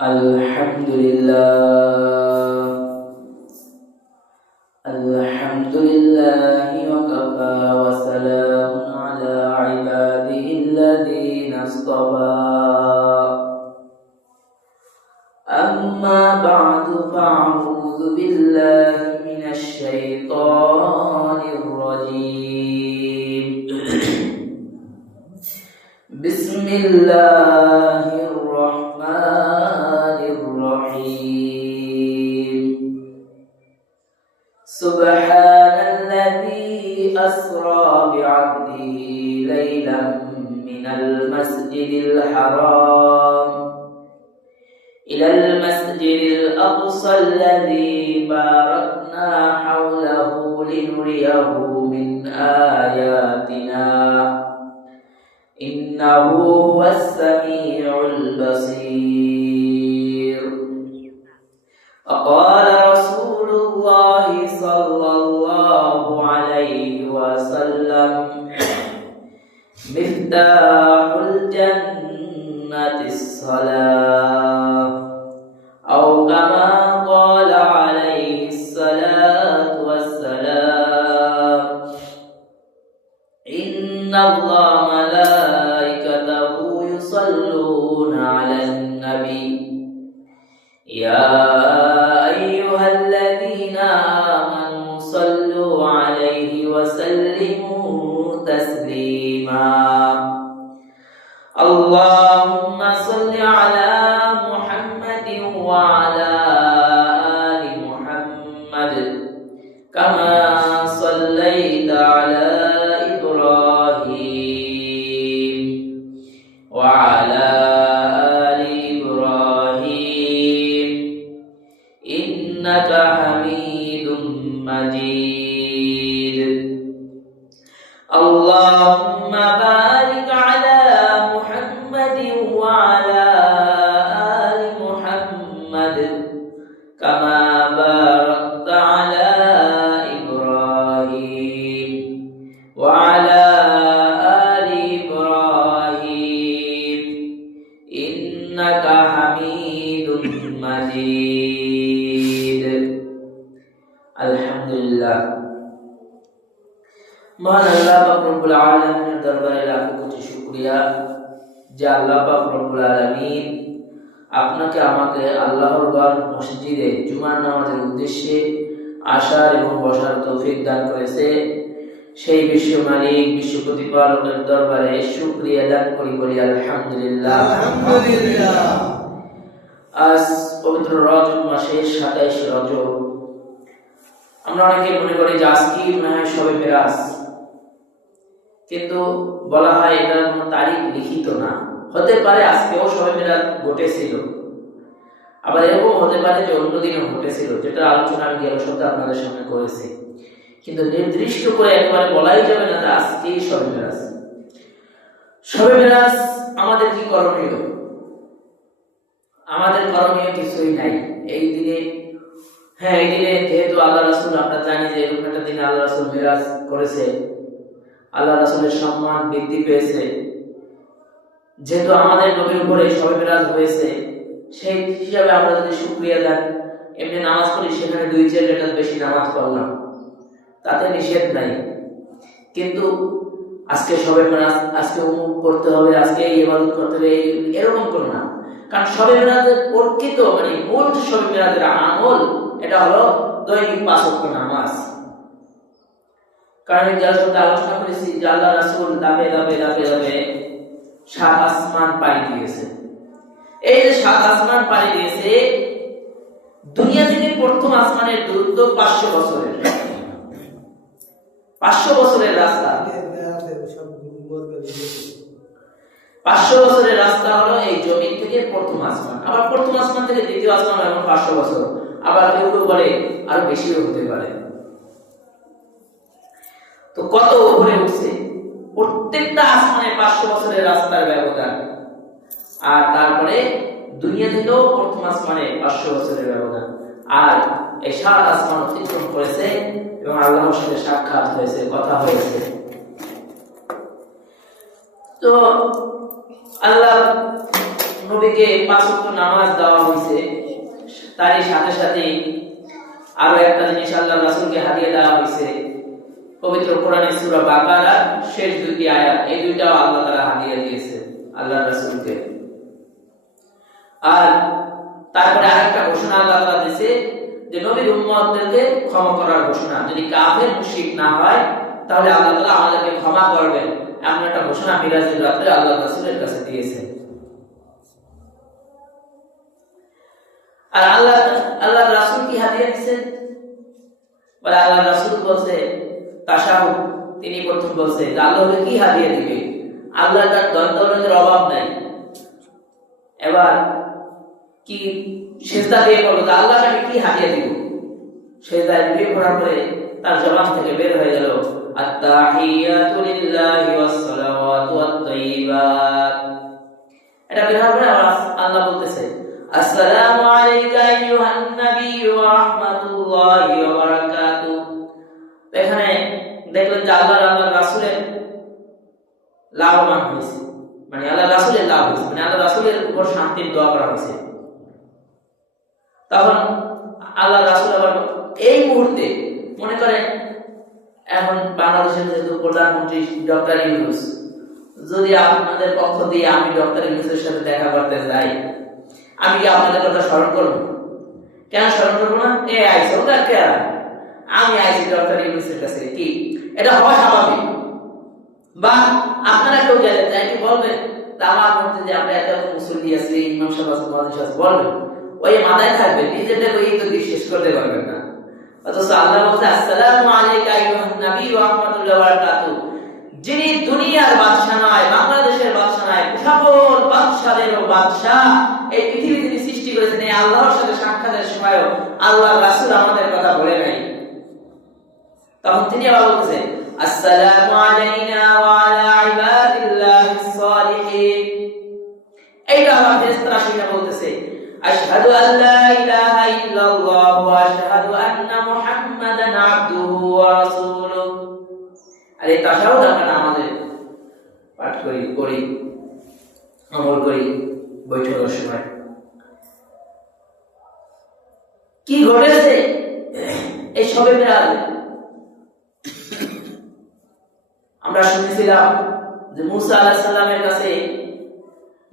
Alhamdulillahi wa kafa wa salamun ala ibadihi alladhina istafa. Amma ba'du fa'udhu billahi minash shaitanir rajim. Bismillahirrahmanirrahim. Subhanalladzi asra bi'abdihi laylan minal masjidil haram ilal masjidil aqsa alladzi barakna hawlahu linuriyahu min ayatina innahu huwas-sami'ul basir. Qala Rasulullah sallallahu alaihi wasallam, miftahul jannatis salah, atau kama qala alaihi salatu wassalam, inna Allah malaikatahu yusalluna 'alan nabi ya ayyuhalladzina amanu sallu 'alaihi wa sallimu taslima. Allahumma salli 'ala Muhammadin wa 'ala ali Muhammad kama sallaita 'ala Ibrahim wa 'ala ali Ibrahim innaka Hamidum Majid. Allahumma barik 'ala Muhammadin wa 'ala ali Muhammad kama barakta 'ala Ibrahim wa 'ala ali Ibrahim innaka Hamidum Majid. Alhamdulillah, মহান আল্লাহ পাক রব্বুল আলামিনের দরবারে লাখো কোটি শুকরিয়া যে আল্লাহ পাক রব্বুল আলামিন আপনাকে আমাকে আল্লাহর ঘর মসজিদে জুমার নামাজের উদ্দেশ্যে আসার এবং বসার তৌফিক দান করেছে। সেই বিশ্ব মালিক বিশ্ব প্রতিপালকের দরবারে শুকরিয়া দান করি, বলি আলহামদুলিল্লাহ। আলহামদুলিল্লাহ। আজ পবিত্র রজব মাসের 27 রজব। আমরা অনেকে মনে করি যে আজকে মনে হয় শবে মেরাজ, কিন্তু বলা হয় এটার কোনো তারিখ লিখিত না। হতে পারে আজকেও শবে মেরাজ ঘটেছিল, আবার এরকম হতে পারে যে অন্য দিনও ঘটেছিল, যেটা আলোচনা আমি গেল সপ্তাহে আপনাদের সামনে করেছি। কিন্তু নির্দিষ্ট করে একবারে বলাই যাবে না যে আজকেই শবে মেরাজ। শবে মেরাজ আমাদের কি করণীয়? আমাদের করণীয় কিছুই নাই এই দিনে। এই দিনে যেহেতু আল্লাহ রাসূল, আমরা জানি যে এরকম একটা দিনে আল্লাহ রাসূল মেরাজ করেছে, আল্লাহ রাসূলের সম্মান বৃদ্ধি পেয়েছে। যেহেতু আমাদের নবীর উপরে শবে মেরাজ হয়েছে, সেই হিসাবে আমরা যদি শুকরিয়া দেন, এমনি নামাজ পড়ি, সেখানে 2-4 রাকাত বেশি নামাজ পড়লাম, তাতে নিষেধ নাই। কিন্তু আজকে শবে মেরাজ, আজকে অমুক করতে হবে, আজকে এই ইবাদত করতে হবে, এরকম করো না। কারণ শবে মেরাজের প্রকৃত মূল শবে মেরাজের আমল এটা হলো দৈনিক 5 ওয়াক্ত নামাজ। কারণ যার সাথে আলোচনা করেছি যে আল্লাহ রাসূল দাবে দাবে দাবে দাবে 7 আসমান পাড়ি দিয়েছে। এই যে 7 আসমান পাড়ি দিয়েছে, দুনিয়া থেকে প্রথম আসমানের দূরত্ব 500 বছরের। 500 বছরের রাস্তা, 500 বছরের রাস্তা হলো এই জমিন থেকে প্রথম আসমান। আবার প্রথম আসমান থেকে দ্বিতীয় আসমান এমন 500 বছর, আবার কেউ কেউ বলে আরো বেশিও হতে পারে। তো কত উপরে উঠছে, প্রত্যেকটা আসমানে 500 বছরের রাস্তার ব্যবধান। আর তারপরে দুনিয়া থেকেও প্রথম আসমানে 500 বছরের ব্যবধান। আর এই 7 আসমান অতিক্রম করেছে এবং আল্লাহর সাথে সাক্ষাৎ হয়েছে, কথা হয়েছে। তো আল্লাহ নবীকে 5 ওয়াক্ত নামাজ দেওয়া হয়েছে। তারই সাথে সাথে আরো একটা জিনিস আল্লাহ রাসূলকে হাদিয়া দেওয়া হয়েছে। পবিত্র কোরআনের সূরা বাকারার শেষ দুটি আয়াত, এই দুইটাও আল্লাহ তাআলা হাদিয়া দিয়েছে আল্লাহ রাসূলকে। আর তারপরে আরেকটা ঘোষণা আল্লাহ তাআলা দিয়েছে যে নবীর উম্মতদেরকে ক্ষমা করার ঘোষণা। যদি কাফের মুশরিক না হয় তাহলে আল্লাহ তাআলা আমাদেরকে ক্ষমা করবেন, এমন একটা ঘোষণা মিরাজের রাতে আল্লাহ রাসূলের কাছে দিয়েছেন। আর আল্লাহ রাসূল কি হাদিয়া দিয়েছেন? বলে আল্লাহ রাসূল বলছে তাশাহুদ, তিনি প্রথম বলছে যে আল্লাহকে কি হাদিয়া দিবে, আল্লাহ তার দৌলতের অভাব নাই। এবার কি সিজদা দিয়ে বলল যে আল্লাহকে আমি কি হাদিয়া দিব। সিজদায় দিয়ে পড়ার পরে তার জবান থেকে বের হয়ে গেল আত-তাহিয়াতু লিল্লাহি ওয়াস-সালাওয়াতু ওয়াত-তাইয়্যিবাত। এটা বের হওয়ার পরে আল্লাহ বলতেছে আসসালামু আলাইকা আইয়ুহান নাবিয়্যু ওয়া রাহমাতুল্লাহি ওয়া বারাকাতুহু। এখানে দেখলেন যে আল্লাহ রাসূলের লাভবান হয়েছে, মানে আল্লাহ রাসূলের লাভ হয়েছে, মানে আল্লাহ রাসূলের উপর শান্তির দোয়া করা হয়েছে। তখন আল্লাহ রাসূল আবার এই মুহূর্তে মনে করেন এখন বাংলাদেশের যেহেতু প্রধানমন্ত্রী ডক্টর ইউনূস, যদি আপনাদের পক্ষ দিয়ে আমি ডক্টর ইউনূসের সাথে দেখা করতে যাই, আমি কি আপনাদের কথা স্মরণ করব? কেন স্মরণ করবো না? এ আইসো কে, আমি আইসি ডক্টর ইউনূসের কাছে, কি এটা হওয়া স্বাভাবিক। বা আপনারা কেউ গেলে তাই কি বলবেন আমার মধ্যে যে আমরা এত মুসল্লি আছি, ইমাম সাহেব আছেন, মুয়াজ্জিন সাহেব বলবেন, ওই মাথায় থাকবে, নিজেদের ওই তো শেষ করতে পারবেন না। অথচ আল্লাহ বলছে আসসালামু আলাইকা আইয়ুহান নবী ওয়া রাহমাতুল্লাহি ওয়া বারাকাতুহু, যিনি দুনিয়ার বাদশা নয়, বাংলাদেশের বাদশা নয়, সকল বাদশাদেরও বাদশা, এই পৃথিবী তিনি সৃষ্টি করেছেন, এই আল্লাহর সাথে সাক্ষাতের সময়ও আল্লাহর রাসূল আমাদের কথা বলে নাই। তখন তিনি আবার বলতেছেন আসসালামু আলাইনা ওয়া আলা ইবাদিল্লাহিস সালিহিন। এইটা আবার ফেরেশতারা সেটা বলতেছে আশহাদু আল্লা ইলাহা ইল্লাল্লাহ ওয়া আশহাদু আন্না মুহাম্মাদান আবদুহু ওয়া রাসূলুহু। আর এই তাশাহুদ আমরা নামাজে পাঠ করি আমল করি বৈঠকের সময়। কি ঘটেছে এই সবে মেরাজে? আমরা শুনেছিলাম যে মুসা আলাইহিস সালামের কাছে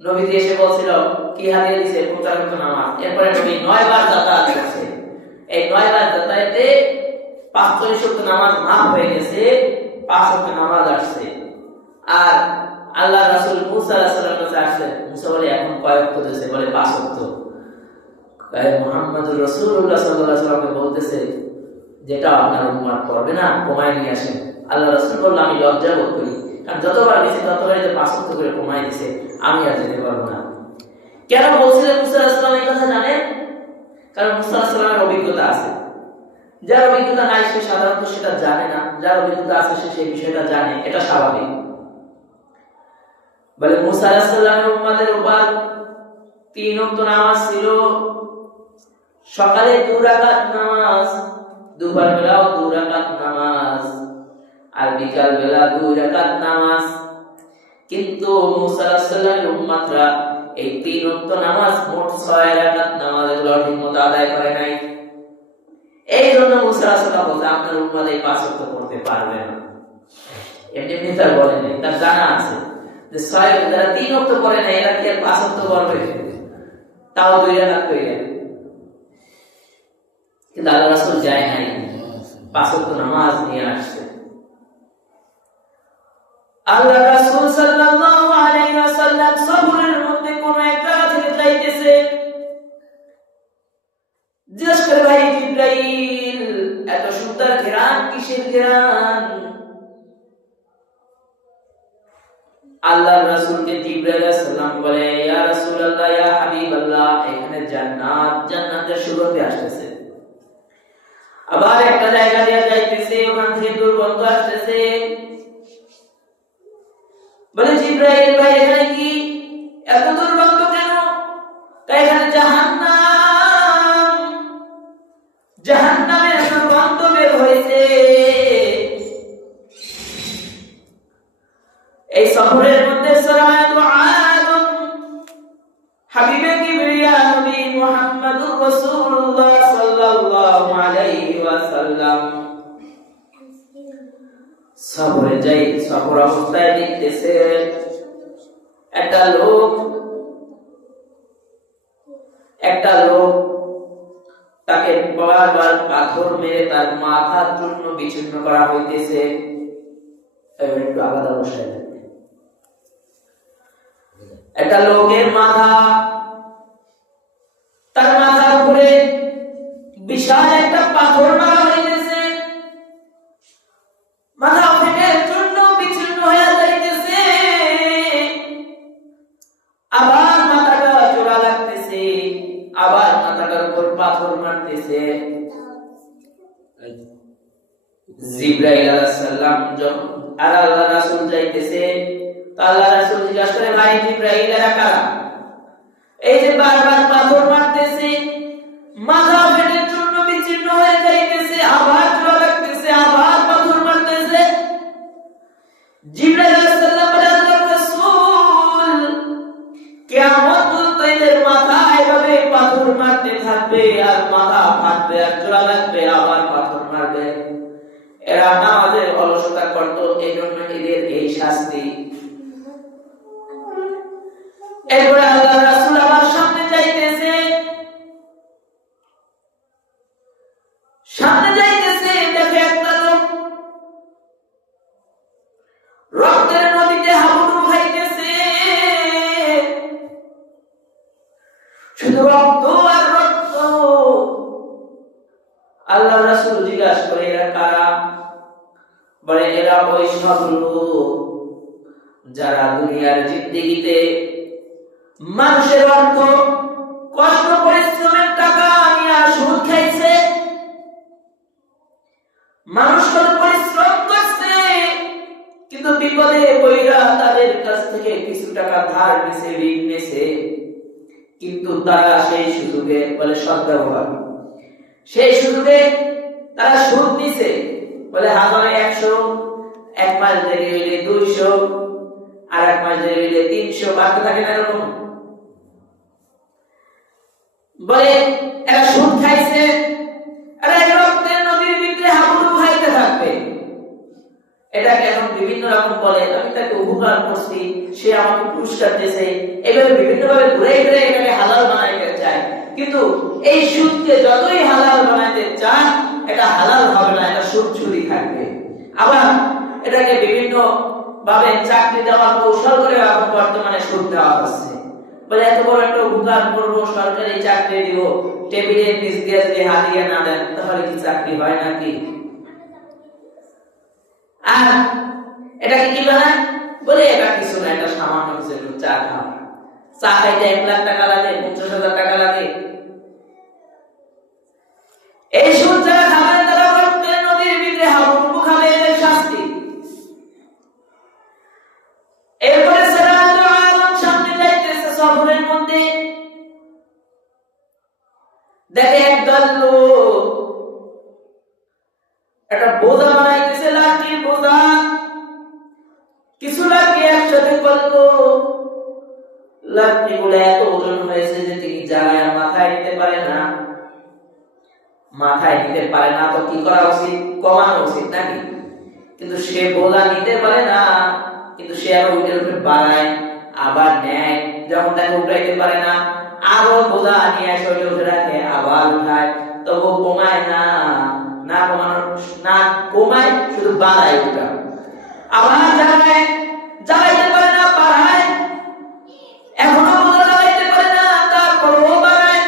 নবীজি এসে বলছিল কি হাদিয়া দিয়েছে? ৫০ নামাজ। এরপরে নবী ৯ বার যাতায়াত করছে, এই ৯ বার যাতায়াতে ৪৫ নামাজ মাফ হয়ে গেছে, ৫ ওয়াক্ত নামাজ আসছে। আর আল্লাহ রাসূল মুসা আলাইহিস সালামের কাছে আসলেন, মুসা বলে এখন কয় ওয়াক্ত দিয়েছে? বলে ৫ ওয়াক্ত। তাই মুহাম্মদুর রাসূলুল্লাহ সাল্লাল্লাহু আলাইহি ওয়াসাল্লাম বলতেছে যেটা আপনার উম্মত করবে না কমায় নিয়ে আসেন। আল্লাহ রাসূল বলল আমি লজ্জা বোধ করি, কারণ যতবার গেছি ততবারই যে ৫ ওয়াক্ত করে কমায় দিয়েছে, আমি আর যেতে পারবো না। কেন বলছিলেন মুসা আলাইহিস সালাম এই কথা জানেন? কারণ মুসা আলাইহিস সালামের অভিজ্ঞতা আছে। যার অভিজ্ঞতা নাই সে সাধারণত সেটা জানে না, যার অভিজ্ঞতা আছে সে সেই বিষয়টা জানে, এটা স্বাভাবিক। বলে মুসা আলাইহিস সালামের উম্মতের উপর ৩ ওয়াক্ত নামাজ ছিল, সকালে ২ রাকাত নামাজ, দুপুর বেলাও ২ রাকাত নামাজ, আর বিকাল বেলা ২ রাকাত নামাজ। কিন্তু মুসা আলাইহিস সালামের উম্মতরা এই ৩ ওয়াক্ত নামাজ মোট ৬ রাকাত নামাজ ঠিকমতো আদায় করে নাই। এই জন্য মুসা আলাইহিস সালাম বলতে আপনার উম্মত এই ৫ ওয়াক্ত পড়তে পারবে না। এমনি তার বলেন নাই, তার জানা আছে যে ৬ যারা ৩ ওয়াক্ত পড়ে না এরা কি আর ৫ ওয়াক্ত পড়বে? তাও ২ রাকাত করে গেল। কিন্তু আল্লাহ রাসূল যায় নাই, ৫ ওয়াক্ত নামাজ নিয়ে আসছে। আল্লাহ রাসূল সাল্লাল্লাহু আলাইহি ওয়াসাল্লাম সফরের মধ্যে কোন এক জায়গা থেকে যাইতেছে, জিজ্ঞেস করে ভাই জিবরাইল এত সুন্দর ঘেরান কিসের ঘেরান? আল্লাহ রাসূলকে জিবরাইল আলাইহিস সালাম বলে ইয়া রাসূলুল্লাহ ইয়া হাবিবাল্লাহ, এখানে জান্নাত, জান্নাতের সুগন্ধি আসতেছে। আবার একটা জায়গা দিয়ে যাইতেছে, ওখান থেকে দুর্গন্ধ আসতেছে। বলে জিবরাইল ভাই এখানে কি এত দুর্গন্ধ কেন? তাই এখানে জাহান্নাম, জাহান্নামের দুর্গন্ধ বের হয়েছে। এই সফরের মধ্যে সরায়াত আদম হাবিবে কিবরিয়া নবী মুহাম্মদুর রাসূলুল্লাহ আলাইহি ওয়াসাল্লাম সফর অবস্থায় দেখতেছে একটা লোক তাকে বারবার পাথর মেরে তার মাথা চূর্ণ বিচূর্ণ করা হইতেছে। একটু আলাদা বসায় একটা লোকের তার মাথার উপরে বিশাল একটা পাথর মারা হইতেছে, মাথা ফেটে চূর্ণ বিচূর্ণ হয়ে যাইতেছে, আবার মাথাটা জোড়া লাগতেছে, আবার মাথাটার উপর পাথর মারতেছে। জিবরাইল আলাইহিস সালাম যখন আল্লাহ রাসূল যাইতেছে, আল্লাহ রাসূল জিজ্ঞাসা করে, ভাই জিবরাইল এরা কারা? এই যে বারবার পাথর মারতেছে, মাথা ফেটে চূর্ণ বিচূর্ণ হয়ে যাইতেছে, আবার জোড়া লাগতেছে, আবার পাথর মারতেছে। জিবরাইল আলাইহিস সালাম বলে, আল্লাহর রাসূল কিয়ামত পর্যন্ত এদের মাথা এভাবে পাথর মারতে থাকবে, আর মাথা ফাটবে, আর জোড়া লাগবে, আবার পাথর মারবে। এরা নামাজে অলসতা করত, এই জন্য এদের এই শাস্তি। এরপরে আল্লাহ রাসূল আবার সামনে যাইতেছে, দেখে একটা লোক রক্তের নদীতে হাবুডুবু খাইতেছে, শুধু রক্ত আর রক্ত। আল্লাহ রাসূল জিজ্ঞাসা করে, এরা কারা? বলে, এরা ওই সব লোক যারা দুনিয়ার জিন্দেগিতে মানুষের অর্থ কষ্ট পরিশ্রমের টাকা নিয়ে সুদ খাইছে, মানুষ কত পরিশ্রম করছে, কিন্তু বিপদে পইরা তাদের কাছ থেকে কিছু টাকা ধার নিছে, ঋণ নিছে, কিন্তু তারা সেই সুযোগে বলে সদ্ব্যবহার, সেই সুযোগে তারা সুদ নিছে, বলে হাজারে 100, এক মাস দেরি হইলে 200, আর এক মাস দেরি হইলে 300, বাড়তে থাকে না এরকম। বলে এরা সুদ খাইছে, এরা রক্তের নদীর ভিতরে হাবুডুবু খাইতে থাকবে। এটাকে এখন বিভিন্ন রকম বলে, আমি তাকে উপকার করছি, সে আমাকে পুরস্কার দিয়েছে, এভাবে বিভিন্ন ভাবে ঘুরে ঘুরে এটাকে হালাল বানাইতে চায়। কিন্তু এই সুদকে যতই হালাল বানাইতে চান, এটা হালাল হবে না, এটা সুদ চুরি থাকবে। আবার এটাকে বিভিন্ন ভাবে চাকরি দেওয়ার কৌশল করে এখন বর্তমানে সুদ দেওয়া হচ্ছে। বলে এত বড় একটা উপকার করবো, সরকারি চাকরি দিব, টেবিলের নিচ দিয়ে যদি হাতিয়ে না দেন তাহলে কি চাকরি হয় নাকি? আর এটাকে কি বানায়? বলে এটা কিছু না, এটা সামান্য কিছু, একটু চা খাও, চা খাইতে 1 লাখ টাকা লাগে, 50,000 টাকা লাগে। এই সুদ যারা খাবেন তারা রক্তের নদীর ভিতরে হাবুডুবু খাবে, এদের শাস্তি। এরপরে সিরাজুল আলম সামনে যাইতেছে সফরের মধ্যে, দেখে একদল লোক একটা বোঝা বানাইতেছে, লাঠির বোঝা, কিছু লাঠি একসাথে করলো, লাঠিগুলো এত ওজন হয়েছে যে তিনি জায়গায় মাথায় নিতে পারে না। মাথায় নিতে পারে না তো কি করা উচিত? কমানো উচিত নাকি? কিন্তু সে বোঝা নিতে পারে না, কিন্তু সে আবার উঠে বাড়ায়, আবার নেয়, যখন তাকে উঠাইতে পারে না আরো বোঝা নিয়ে শরীরে উঠে রাখে, আবার উঠায়, তবু কমায় না, না কমানো, না কমায়, শুধু বাড়ায় ওটা, আবার জ্বালায়, জ্বালাইতে পারে না, বাড়ায়, এখনো বোঝা জ্বালাইতে পারে না, তারপরও বাড়ায়।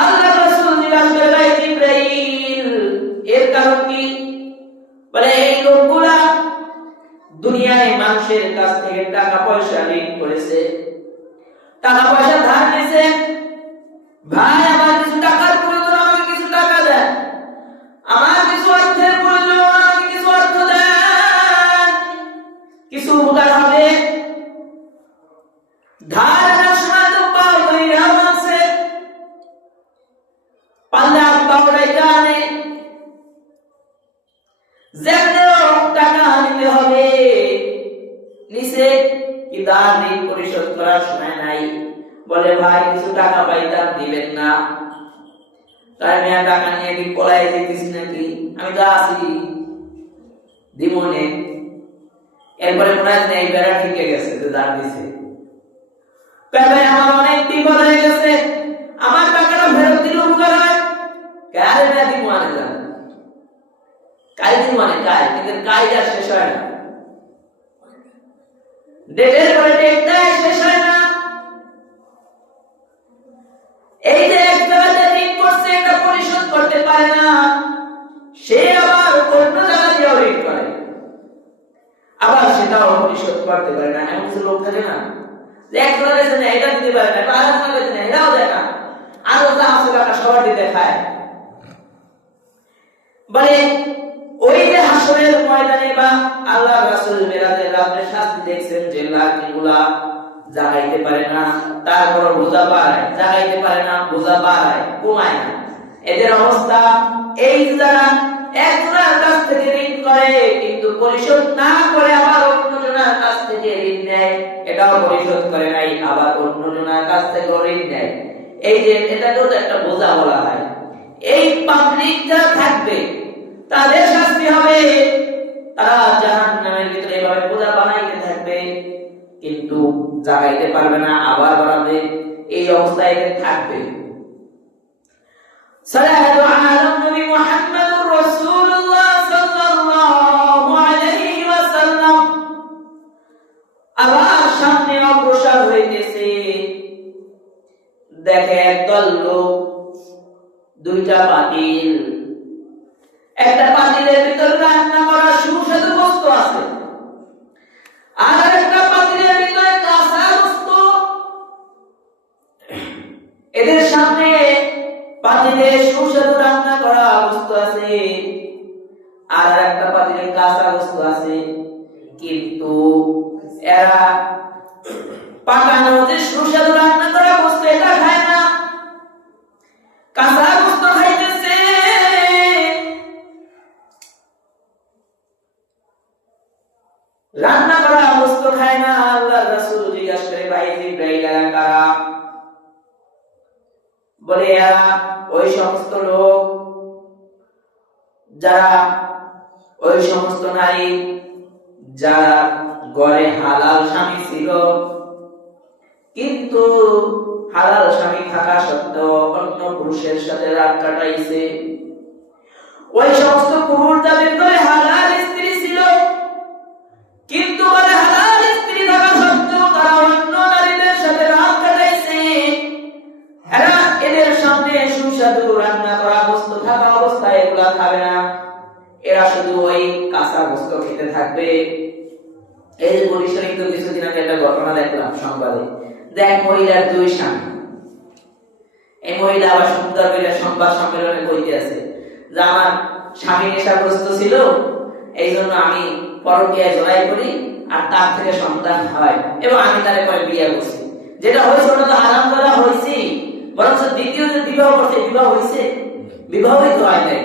আল্লাহ রাসূল জিজ্ঞাসা করে, ভাই জিবরাইল এর কারণ কি? বলে এই লোকগুলা দুনিয়ায় মানুষের কাছ থেকে টাকা পয়সা ঋণ করেছে, টাকা পয়সা ধার নিয়েছে, ভাই আমার কিছু টাকার প্রয়োজন, আমাকে কিছু টাকা দেন, আমার কিছু অর্থের প্রয়োজন, আমাকে কিছু অর্থ দেন, কিছু উপকার হবে। ধার আনার সময় তো পাও ধইরা আছে, পাল্লা পাওড়াইটা আনে, যেমন টাকা নিতে হবে, নিচে কি ধার ঋণ পরিশোধ করার সময় নাই, বলে ভাই কিছু টাকা পাইতাম, দিবেন না? তাই মেয়া টাকা নিয়ে কি পলাই যেতেছি নাকি, আমি তো আছি দিমনে। এরপরে মনে হয় এই বেড়া ঠিকে গেছে, যে দাঁড় দিছে, ভাই আমার অনেক বিপদ হয়ে গেছে, আমার টাকাটা ফেরত দিলে উপকার হয়। কারে না দিব মানে জান কাই দিব মানে কাই, কিন্তু কাইটা শেষ হয় না, ডেটের পরে ডেটটা শেষ হয় না। এই যে এক জায়গাতে ঋণ করছে, এটা পরিশোধ করতে পারে না, সে আবার অন্য জায়গায় গিয়ে ঋণ করে, আবার সেটাও পরিশোধ করতে পারে না। এমন কিছু লোক থাকে না, যে একজনের কাছে না এটা দিতে পারে না, আরেকজনের কাছে না এটাও দেয় না, আর ওটা আছে টাকা সবার দিতে খায়। মানে ওই যে হাসরের ময়দানে বা আল্লাহর রাসূল মেরাজের রাতে শাস্তি দেখছেন, যে লাঠিগুলা জাগাইতে পারে না, তারপর বোঝা বাড়ায়, জাগাইতে পারে না, বোঝা বাড়ায়, কমায় না। এদের অবস্থা এই, যারা একজনের কাছ থেকে ঋণ করে কিন্তু পরিশোধ না করে আবার অন্যজনের কাছ থেকে ঋণ নেয়, এটাও পরিশোধ করে নাই, আবার অন্যজনের কাছ থেকে ঋণ নেয়, এই যে এটাকেও তো একটা বোঝা বলা হয়। এই পাবলিক যারা থাকবে তাদের শাস্তি হবে, তারা জাহান্নামের ভিতরে এভাবে বোঝা বানাইতে থাকবে, কিন্তু জাগাইতে পারবে না, আবার বাড়াবে, এই অবস্থায় থাকবে। সাল্লাল্লাহু আলা নবী মুহাম্মদুর রাসূলুল্লাহ সাল্লাল্লাহু আলাইহি ওয়াসাল্লাম আবার সামনে অগ্রসর হইতেছে, দেখে একদল লোক, দুইটা পাতিল, একটা পাতিলের ভিতর রান্না করা সুস্বাদু বস্তু আছে, আর একটা পাতিলের ভিতরে কাঁচা বস্তু। এদের সামনে পাতিলে সুস্বাদু রান্না করা বস্তু আছে, আর একটা পাতিলে কাঁচা বস্তু আছে, কিন্তু এরা পাকানো যে সুস্বাদু রান্না করা বস্তু এটা খায় না, কাঁচা বস্তু খাইতেছে। রান্না করা বস্তু খায় না। আল্লাহর রাসূল জিজ্ঞাসা করে, ভাই জিবরাইল কারা? বলে এরা ওই সমস্ত লোক, যারা ওই সমস্ত নারী যারা ঘরে হালাল স্বামী ছিল, কিন্তু হালাল স্বামী থাকা সত্ত্বেও অন্য পুরুষের সাথে রাত কাটাইছে। ওই সমস্ত পুরুষ যাদের ঘরে হালাল স্ত্রী ছিল, কিন্তু মানে হালাল স্ত্রী থাকা সত্ত্বেও তারা অন্য নারীদের সাথে রাত কাটাইছে, এরা এদের সামনে সুস্বাদু রান্না করা বস্তু থাকা অবস্থায় এগুলা খাবে না, এরা শুধু ওই কাঁচা বস্তু খেতে থাকবে। এই যে বরিশালে তো কিছুদিন আগে একটা ঘটনা দেখলাম সংবাদে, দেখ মহিলার দুই স্বামী, এই মহিলা আবার সুন্দর করে সংবাদ সম্মেলনে কইতে আছে যে আমার স্বামী নেশাগ্রস্ত ছিল, এই জন্য আমি পরকীয়ায় জড়াই করি, আর তার থেকে সন্তান হয়, এবং আমি তারে পরে বিয়ে করছি। যেটা হয়েছে ওটা তো হারাম করা হয়েছে, বরং দ্বিতীয় যে বিবাহ করছে, বিবাহ হয়েছে, বিবাহই তো হয় নাই।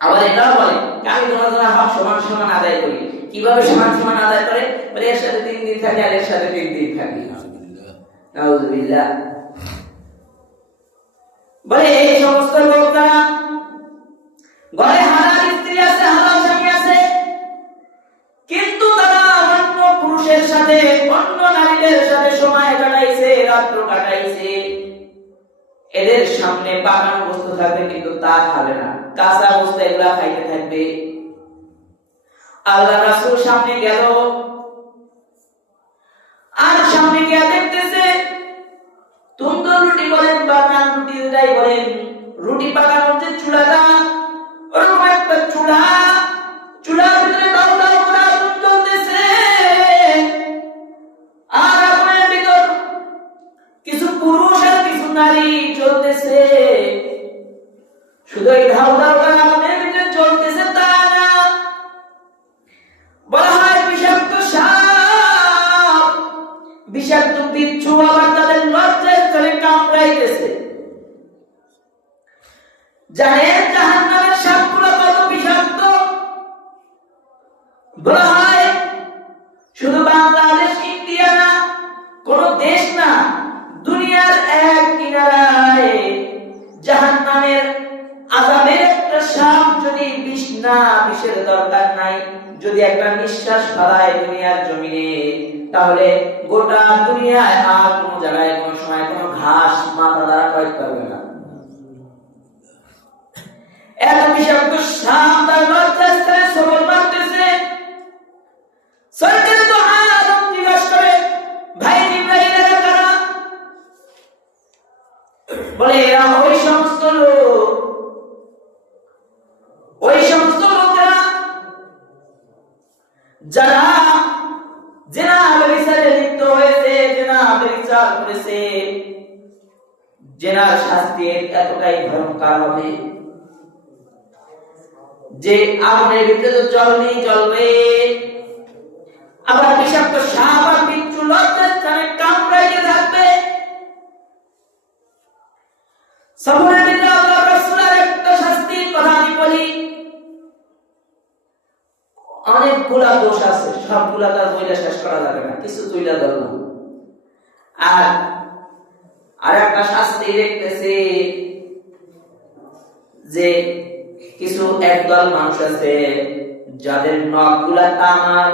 আবার এটাও বলে আমি তোমার জন্য হক সমান সমান আদায় করি। কিভাবে সমান সমান আদায় করে? বলে এর সাথে 3 দিন থাকি আর এর সাথে 3 দিন থাকি। নাউযুবিল্লাহ। বলে এই সমস্ত লোকরা ঘরে হালাল স্ত্রী আছে, হালাল স্বামী আছে, কিন্তু তারা অন্য পুরুষের সাথে, অন্য নারীদের সাথে সময় কাটাইছে, রাত্র কাটাইছে। এদের সামনে পাকানো বস্তু থাকবে কিন্তু তা খাবে না, কাঁচা বস্তু এগুলা খাইতে থাকবে। আল্লাহ রাসূল সামনে গেল, আর সামনে গিয়ে দেখতেছে তন্দুর রুটি বলেন বা নান রুটি যেটাই বলেন, রুটি পাকানোর যে চুলাটা, ওরকম একটা চুলা, চুলার ভিতরে দাও দাও করে আগুন জ্বলতেছে, আর আগুনের ভিতর কিছু পুরুষ আর কিছু নারী জ্বলতেছে। শুধু এই ধাও ধাও করে আগুনের ভিতরে জ্বলতেছে তা না, বলা হয় বিষাক্ত সাপ, বিষাক্ত বিচ্ছু আবার তাদের লজ্জায় চলে কামড়াইতেছে। জানেন জাহান্নামের সাপগুলো কত বিষাক্ত? বলা হয় শুধু বাংলাদেশ, ইন্ডিয়া না, কোন দেশ না, দুনিয়ার এক কিনারায় জাহান্নামের ঘাসের দরকার নাই, যদি একটা নিঃশ্বাস ফেলায় দুনিয়ার জমিনে, তাহলে গোটা দুনিয়ায় আর কোনো জায়গায় কোনো সময় কোনো ঘাস মাথা দ্বারা কয়েক পারবে না। এত বিষাক্ত সাপ তার লজ্জাস্থানে সবল মারতেছে। সরকার তো আরব জিজ্ঞাসা করে, ভাই জিব্রাইলেরা কারা? বলে এরা ওই সমস্ত লোক, ওই সমস্ত লোকেরা যারা জিনা ব্যভিচারে লিপ্ত হয়েছে, জিনা ব্যভিচার করেছে। জিনার শাস্তি এতটাই ভয়ঙ্কর হবে যে আগুনের ভিতরে তো জ্বলবে। আবার বিষাক্ত সাপ আর বিচ্ছু লজ্জাস্থানে কামড়াইতে থাকবে। সবরের ভিতরে আল্লাহ রাসূলের একটা শাস্তির কথা আমি বলি। অনেকগুলা দোষ আছে, সবগুলা তার বইলা শেষ করা যাবে না, কিছু তুইলা ধরলাম। আর একটা শাস্তি দেখতেছে যে কিছু একদল মানুষ আছে যাদের নখগুলা টানার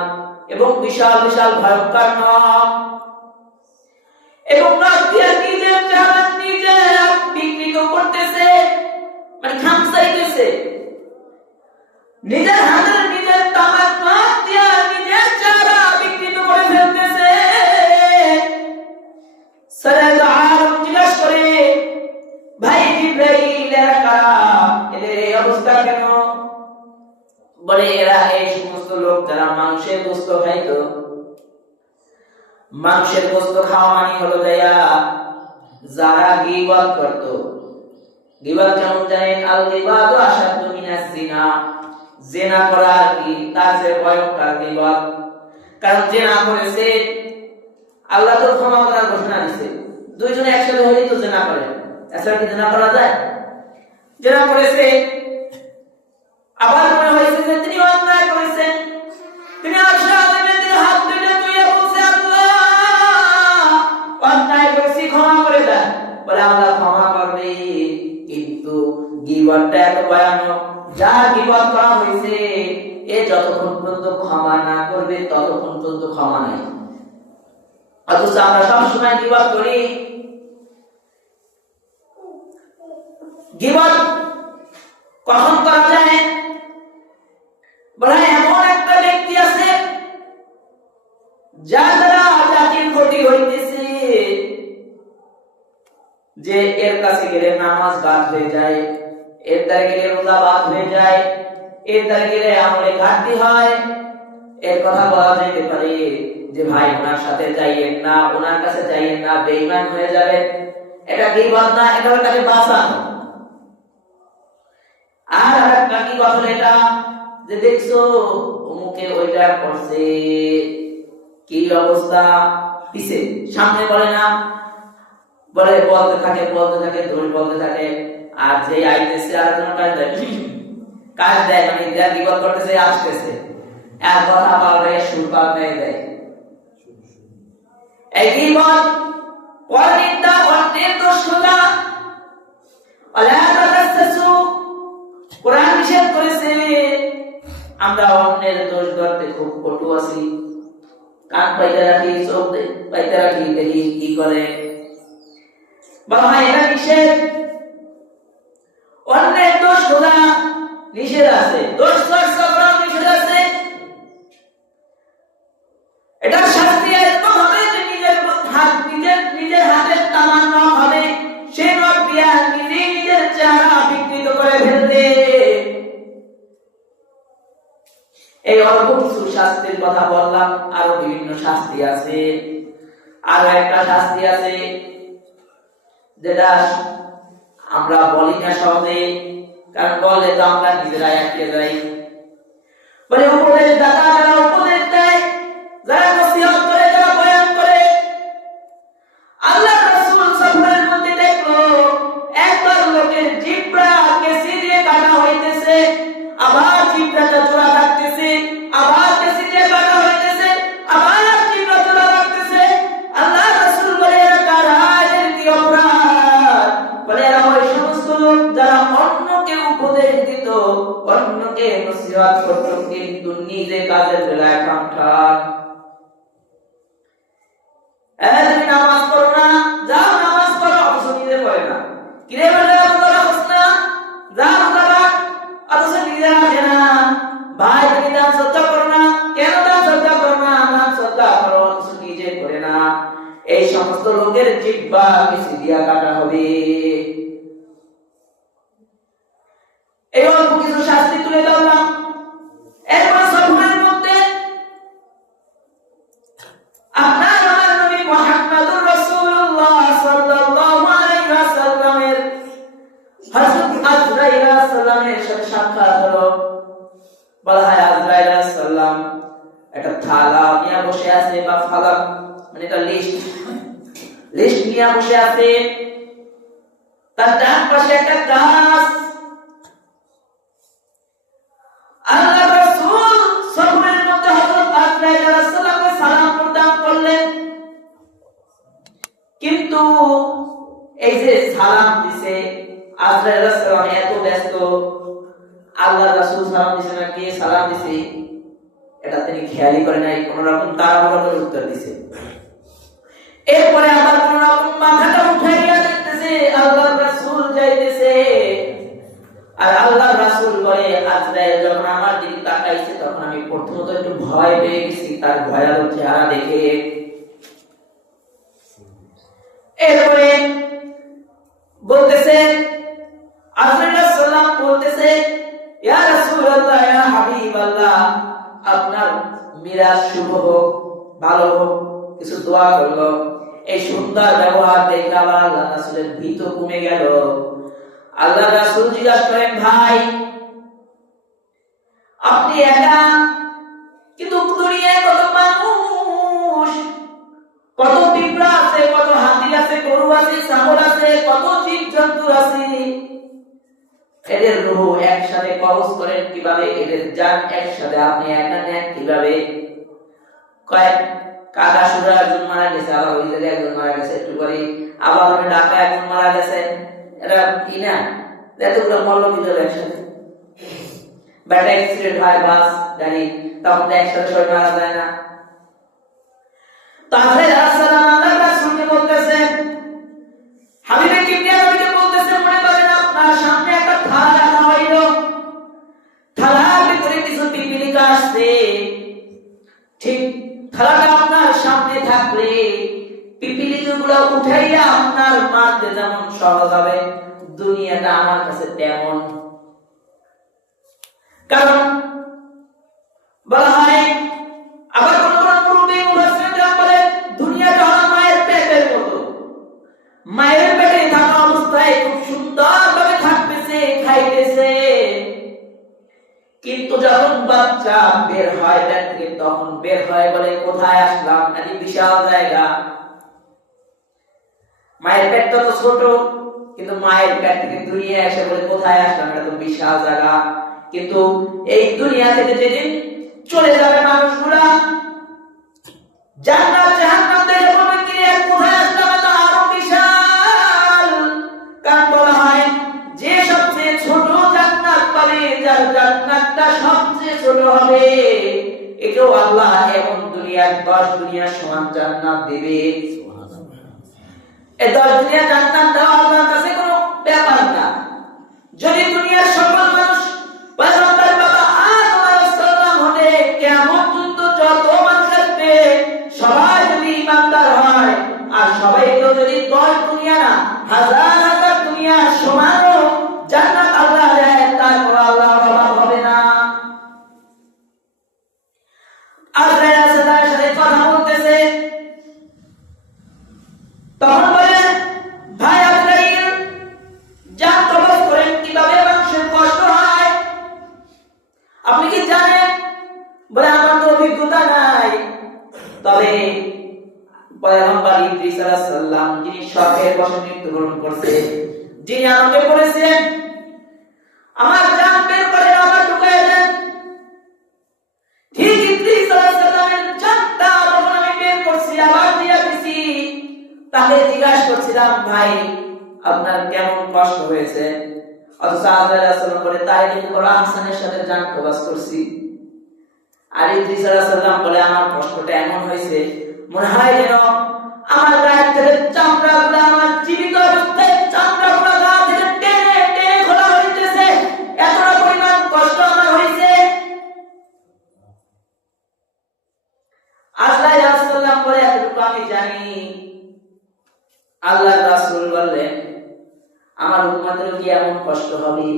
এবং বিশাল বিশাল ভয়ঙ্কর নখ, এবং নখ দিয়ে নিজের জান নিজে বিকৃত করতেছে, মানে খামসাইতেছে। নিজের হাতের নিজের তামাক নখ দিয়ে নিজের চেহারা বিকৃত করে ফেলতেছে। সরাজ আরব জিজ্ঞাসা করে, ভাই জিব্রাইল এরা কারা? এদের এই অবস্থা কেন? বলে এরা এই সমস্ত লোক যারা মানুষের গোশত খাইতো। মানুষের গোশত খাওয়া মানে হলো যারা গীবত করত। গীবত কেমন জানেন? আল গীবাতু আশাদ্দু মিনাজ জিনা। জিনা করা কি তার চেয়ে ভয়ঙ্কর গীবত। কারণ জিনা করেছে, আল্লাহ তো ক্ষমা করার ঘোষণা দিয়েছে। দুইজনে একসাথে হলেই তো জিনা করে, এছাড়া কি জিনা করা যায়? জিনা করেছে, আবার মনে হয়েছে যে তিনি অন্যায় করেছেন, তিনি আশরাফের হাত দুইটা তুলে বলছে, আল্লাহ অন্যায় করেছি, ক্ষমা করে দেন। বলে আল্লাহ ক্ষমা করবে, কিন্তু গীবতটা এত ভয়ানক, যা গীবত করা হয়েছে এ যতক্ষণ পর্যন্ত ক্ষমা না করবে ততক্ষণ পর্যন্ত ক্ষমা নাই। অথচ আমরা সবসময় গীবত করি। গীবত কখন করা যায়? বলে এমন একটা ব্যক্তি আছে যার দ্বারা জাতির ক্ষতি হইতেছে, যে এর কাছে গেলে নামাজ বাদ হয়ে যায়, এর দ্বারা গেলে রোজা বাদ হয়ে যায়, এর দ্বারা গেলে আমলে ঘাটতি হয়। এর কথা বলা যেতে পারে যে ভাই ওনার সাথে যাইয়েন না, ওনার কাছে যাইয়েন না, বেঈমান হয়ে যাবে। এটা গীবত না, এটা তাকে বাঁচানো। আর একটা কি কথা এটা যে দেখছো অমুকে ওইটা করছে, কি অবস্থা, পিছে সামনে বলে না, বলে বলতে থাকে দোষ বলতে থাকে। আর যে আইতেছে আর কোনো কাজ দেয় মানে যা গীবত করতেছে আসতেছে, এক কথা পাল্টে সুর পাল্টে দেয়। এই গীবত পরনিন্দা অন্যের দোষ খোঁজা, ওয়ালা তাজাসসু, কোরআন নিষেধ করেছে। আমরা অন্যের দোষ ধরতে খুব পটু আছি, কান পাইতে রাখি, চোখ পাইতে রাখি, দেখি কি করে। বলা হয় এটা নিষেধ, অন্যের দোষ খোঁজা নিষেধ আছে, দোষ চর্চা করা নিষেধ আছে। এটা শাস্তি এরকম হবে যে নিজের হাতের তামার নখ হবে, সেই নখ দিয়া নিজের চেহারা বিকৃত করে ফেলতে। এই অল্প কিছু শাস্তির কথা বললাম, আরো বিভিন্ন শাস্তি আছে। আরো একটা শাস্তি আছে যেটা আমরা বলি না সহজে, কারণ বলে তো আমরা নিজেরাই আটকে যাই। বলে উপদেশ দাতা যারা উপদেশ দেয়, যারা নসিহত করে, যারা বয়ান করে, আল্লাহ রাসূল সফরের মধ্যে দেখলো একবার লোকের জিহ্বা কেসি দিয়ে কাটা হইতেছে, আবার জিহ্বাটা জোড়া রাখতেছে, আবার কেসি দিয়ে কাটা হইতেছে, আবার জিহ্বা জোড়া রাখতেছে। আল্লাহ রাসূল বলে এরা কারা, এদের কি অপরাধ? বলে এরা ওই সমস্ত লোক যারা অন্যকে উপদেশ দিত, অন্যকে নসিহত করত, কিরে বলে তোরা হোসনা যা বাবা অথচ নিজে আসে না। ভাই তুমি দান সদকা করো না, কেন দান সদকা করো না? দান সদকা করো অথচ নিজে করে না। এই সমস্ত লোকের জিহ্বা মিশি দিয়া কাটা হবে। এই অল্প কিছু শাস্তি তুলে ধরলাম। এরপর সফরের মধ্যে আপনার আমার নবী মুহাম্মদুর রাসূলুল্লাহ সাল্লাল্লাহু আলাইহি ওয়াসাল্লামের হযরত আজরাইল আলাইহিস সালামের সাথে সাক্ষাৎ হলো। বলা হয় আজরাইল আলাইহিস সালাম একটা থালা নিয়ে বসে আছে, বা ফালাক মানে একটা লিস্ট নিয়ে বসে আছে। তার ডান পাশে একটা গাছ। আল্লাহ রাসূল সফরের মধ্যে হযরত আজরাইল আলাইহিস সালামকে সালাম প্রদান করলেন, কিন্তু এই যে সালাম দিছে আজরাইল আলাইহিস সালাম এত ব্যস্ত, আল্লাহ রাসূল সালাম দিছে না কে সালাম দিছে এটা তিনি খেয়ালই করে নাই, কোন রকম তাড়াহুড়া করে উত্তর দিছে। এরপরে আবার কোন রকম মাথাটা উঠাইয়া দেখতেছে আল্লাহর রাসূল যাইতেছে, আর আল্লাহর রাসূল বলে আজরাইল যখন আমার দিকে তাকাইছে তখন আমি প্রথমত একটু ভয় পেয়ে গেছি তার ভয়াবহ চেহারা দেখে। এরপরে বলতেছে আজরাইল আলাইহিস সালাম বলতেছে ইয়া রাসূলুল্লাহ ইয়া হাবিবাল্লাহ আপনার মিরাজ শুভ হোক, ভালো হোক, কিছু দোয়া করলো। এই সুন্দর ব্যবহার দেখে আবার আল্লাহ রাসূলের ভীত কমে গেল। আল্লাহ রাসূল জিজ্ঞাসা করেন ভাই আপনি একা, কিন্তু দুনিয়ায় কত মানুষ, কত পিঁপড়া আছে, কত হাতি আছে, গরু আছে, ছাগল আছে, কত জীব জন্তু আছে, এদের রূহ একসাথে কবজ করেন কিভাবে? এদের জান একসাথে আপনি একা নেন কিভাবে? কয়েক কাদা সুরা একজন মারা গেছে, আবার ওই জায়গায় একজন মারা গেছে, একটু পরে আবার ওই ঢাকা একজন মারা গেছে। এরা কি না এতগুলো মল্ল ভিতরে একসাথে ব্যাটা অ্যাক্সিডেন্ট হয় বাস গাড়ি, তখন তো একসাথে সবাই মারা যায় না। তাহলে রাসূলুল্লাহ আল্লাহর রাসূলকে বলতেছে হাবিবে কিবরিয়া নবীকে বলতেছে মনে করেন আপনার সামনে একটা থালা রাখা হইল, থালার ভিতরে কিছু পিপিলিকা আসছে, ঠিক থালাটা আপনার সামনে থাকলে পিপিলিকাগুলো উঠাইয়া আপনার মারতে যেমন সহজ হবে, দুনিয়াটা আমার কাছে তেমন। কারণ বলা হয় আবার কোন কোন মুরব্বি মুফাসসিররা বলে দুনিয়াটা হলো মায়ের পেটের মতো, মায়ের পেটে থাকা অবস্থায় খুব সুন্দরভাবে থাকতেছে, খাইতেছে, কিন্তু যখন বাচ্চা বের হয় পেট থেকে তখন বের হয় বলে কোথায় আসলাম, এটি বিশাল জায়গা। মায়ের পেটটা তো ছোট, কিন্তু মায়ের পেট থেকে দুনিয়া এসে বলে কোথায় আসলাম, এটা তো বিশাল জায়গা। কিন্তু এই দুনিয়া থেকে যেদিন চলে যাবে মানুষগুলা জান্নাত জাহান্নাম দেখে বলবে কি কোথায় আসলাম, এটা আরো বিশাল। কারণ বলা হয় যে সবচেয়ে ছোট জান্নাত পাবে, যার জান্নাতটা সবচেয়ে ছোট হবে, একেও আল্লাহ এমন দুনিয়ার 10 দুনিয়ার সমান জান্নাত দেবে। এই 10 দুনিয়ার জান্নাত দেওয়া আল্লাহর কাছে কোনো ব্যাপার না। যদি দুনিয়ার সকল মানুষ পয়গম্বর বাবা আদম আলাইহিস সালাম হতে কিয়ামত পর্যন্ত যত মানুষ আসবে সবাই যদি ঈমানদার হয়, আর সবাইকে যদি 10 দুনিয়া না হাজার হাজার দুনিয়ার সমানও জান্নাত আল্লাহ দেয়, তারপর আল্লাহর অভাব হবে না। আজরাইল আলাইহিস সালামের সাথে কথা বলতেছে, তখন বলে ভাই আজরাইল জান কবজ করেন কিভাবে মানুষের কষ্ট হয় আপনি কি জানেন? বলে আমার তো অভিজ্ঞতা নাই, তবে পয়গম্বর ইদ্রিস আলাইহিস সালাম যিনি শখের বশে মৃত্যুবরণ করছে, যিনি আমাকে বলেছেন আমার জান বের করে আমার ঢুকায় দেন, ঠিক ইদ্রিস আলাইহিস সালামের জানটা যখন আমি বের করছি আবার দিয়া দিছি, তাকে জিজ্ঞাসা করছিলাম ভাই আপনার কেমন কষ্ট হয়েছে, অথচ আজরাইল আলাইহিস সালাম বলে তাই কিন্তু বড় আহসানের সাথে জান কবজ করছি। আর ইদ্রিস আলাইহিস সালাম বলে আমার কষ্টটা এমন হয়েছে মনে হয় যেন আমার গায়ের থেকে চামড়াগুলো, আমার জীবিত অবস্থায় চামড়াগুলো আমার উম্মতের কি এমন কষ্ট হবে?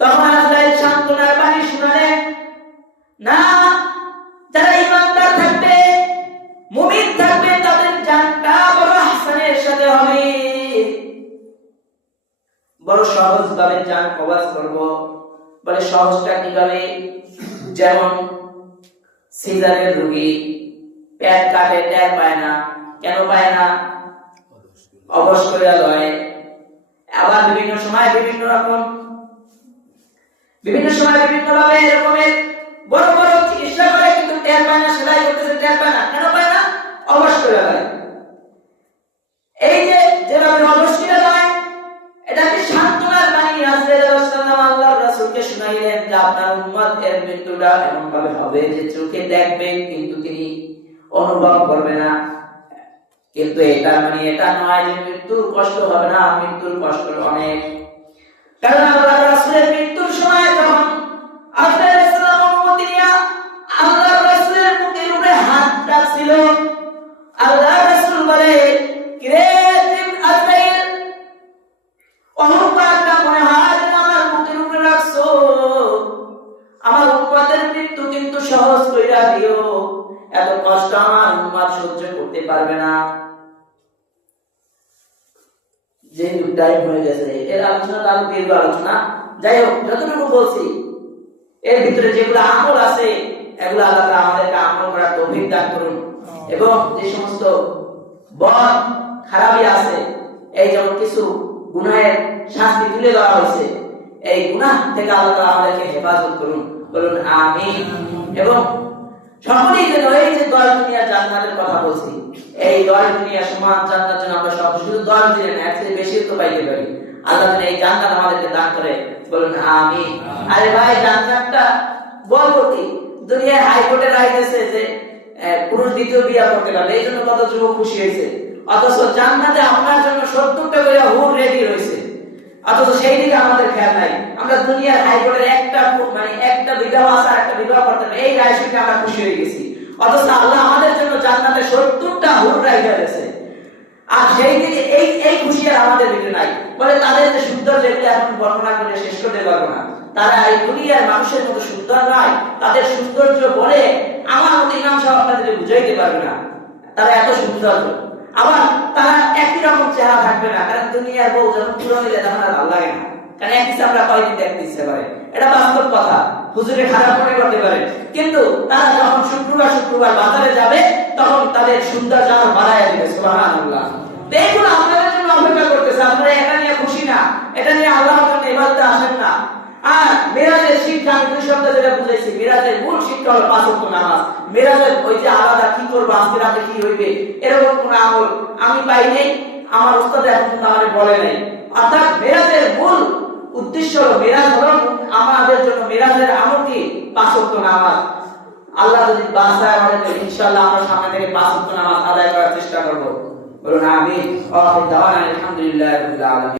তখন আজরাইল সান্ত্বনার বাণী শোনালেন, না, যারা ঈমানদার থাকবে, মুমিন থাকবে, তাদের জানটা বড় হাসানের সাথে হবে। বড় সহজ ভাবে জান কবজ করব। বলে সহজটা কিভাবে? যেমন সিজারের রোগী পেট কাটে, টের পায় না। কেন পায় না? অবশ করে লয়। আবার বিভিন্ন সময় বিভিন্ন ভাবে এরকমের বড় বড় চিকিৎসা করে, কিন্তু টের পায় না। সেলাই করতেছে, টের পায় না। কেন পায় না? অবশ করে লয়। এই যে যেভাবে অবশ করে লয়, এটা কি সান্ত্বনার বাণী? আজরাইল আলাইহিস সালাম আল্লাহর রাসূলকে শুনাইলেন যে আপনার উম্মত এর মৃত্যুটা এমন ভাবে হবে যে চোখে দেখবে কিন্তু তিনি অনুভব করবে না। কিন্তু এটা মানে এটা নয় যে মৃত্যুর কষ্ট হবে না, মৃত্যুর কষ্ট অনেক। কারণ আল্লাহর রাসূলের মৃত্যুর সময় যখন আজরাইল আলাইহিস সালাম অনুমতি নিয়ে আল্লাহর রাসূলের মুখের উপরে হাত রাখছিল, আল্লাহর রাসূল বলে, কিরে আজরাইল, অহংকারটা মনে হয় আমার মুখের উপরে রাখছো, আমার উম্মতের মৃত্যু কিন্তু সহজ কইরা দিও, এত কষ্ট আমার উম্মত সহ্য করতে পারবে না। যে টাইম হয়ে গেছে, এর আলোচনা আরো দীর্ঘ আলোচনা। যাই হোক, যতটুকু বলছি এর ভিতরে যেগুলো আমল আছে এগুলো আল্লাহ তাআলা আমাদেরকে আমল করার তৌফিক দান করুন, এবং যে সমস্ত বদ খারাপি আছে, এই যেমন কিছু গুনাহের শাস্তি তুলে দেওয়া হয়েছে, এই গুনাহ থেকে আল্লাহ তাআলা আমাদেরকে হেফাজত করুন, বলুন আমিন। এবং সকলেই যেন এই যে 10 দুনিয়া জান্নাতের কথা বলছি, এই 10 দুনিয়া সমান জান্নাত যেন আমরা সব শুধু 10 দিনে না, এর চেয়ে বেশি তো পাইতে পারি। আল্লাহ যেন এই জান্নাত আমাদেরকে দান করে, বলুন আমিন। আরে ভাই, জান্নাতটা বলবো কি, দুনিয়ার হাইকোর্টে রায় দিয়েছে যে পুরুষ দ্বিতীয় বিয়ে করতে পারবে, এই জন্য কত যুবক খুশি হয়েছে। অথচ জান্নাতে আপনার জন্য 70টা করে হুর রেডি রয়েছে, অথচ সেই দিকে আমাদের খেয়াল নাই। আমরা দুনিয়ার হাইকোর্টের একটা বিবাহ আছে আর একটা বিবাহ করতে হবে, এই রায় শুনে আমরা খুশি হয়ে গেছি। অথচ আল্লাহ আমাদের জন্য জান্নাতে 70টা হুর রায় দিয়েছে, আর সেই দিকে এই খুশি আর আমাদের ভিতরে নাই। বলে তাদের যে সুন্দর, যেগুলো এখন বর্ণনা করে শেষ করতে পারবো না, তারা এই দুনিয়ার মানুষের মতো সুন্দর নয়। তাদের সৌন্দর্য বলে আমার মতো ইমাম সাহেব আপনাদের বুঝাইতে পারবে না, তারা এত সুন্দর। আবার তারা একই রকম চেহারা থাকবে না, কারণ দুনিয়ার বউ যখন পুরো মিলে তখন আর ভালো লাগে না, কারণ একই আমরা কয়দিন দেখতে ইচ্ছে করে। এটা বাস্তব কথা, হুজুরে খারাপ মনে করতে পারে, কিন্তু তারা যখন শুক্রবার বাজারে যাবে তখন তাদের সৌন্দর্য আরো বাড়াইয়া দিবে। সুবহানাল্লাহ। দেখুন, আপনাদের জন্য অপেক্ষা করতেছে, আপনারা এটা নিয়ে খুশি না, এটা নিয়ে আল্লাহর জন্য ইবাদতে আসেন না। আর মিরাজের শিক্ষা আমি 2 সপ্তাহ যেটা বুঝাইছি, মিরাজের মূল শিক্ষা হলো 5 ওয়াক্ত নামাজ। মিরাজের ওই যে আলাদা কি করবো, আজকে রাতে কি হইবে, এরকম কোন আমল আমি পাই নাই, আমার উস্তাদ এখন আমাকে বলে নাই। অর্থাৎ মিরাজের মূল উদ্দেশ্য হলো, মিরাজ হলো আমাদের জন্য মিরাজের আমল কি 5 ওয়াক্ত নামাজ। আল্লাহ যদি বাঁচায় আমাদেরকে, ইনশাআল্লাহ আমরা সামনে থেকে 5 ওয়াক্ত নামাজ আদায় করার চেষ্টা করব। বলুন আমিন। আলহামদুলিল্লাহ রাব্বিল আলামিন।